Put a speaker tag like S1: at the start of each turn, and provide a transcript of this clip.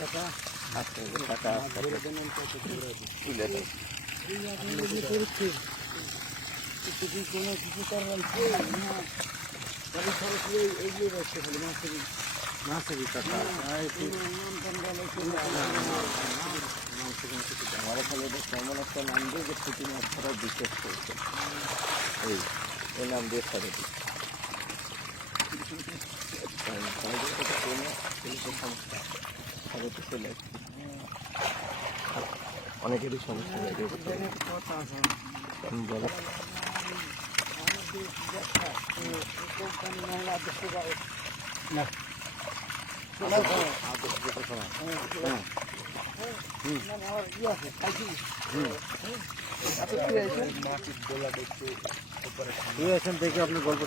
S1: টাকা
S2: টাকা
S1: কোনো কিছু এই এইগুলো রাখছে খালি মাছের
S2: মাছেরই টাকা আমার ফলে কেমন একটা নাম দিয়ে যে পুঁটি মাছ ধরা বিশেষ করছে এই এই নাম দিয়ে ছেড়ে দিই সমস্যা তো চলে আসছে। অনেকেরই সমস্যা হয়ে গেছে। বলো। ঠিক আছে দেখে আপনি গল্প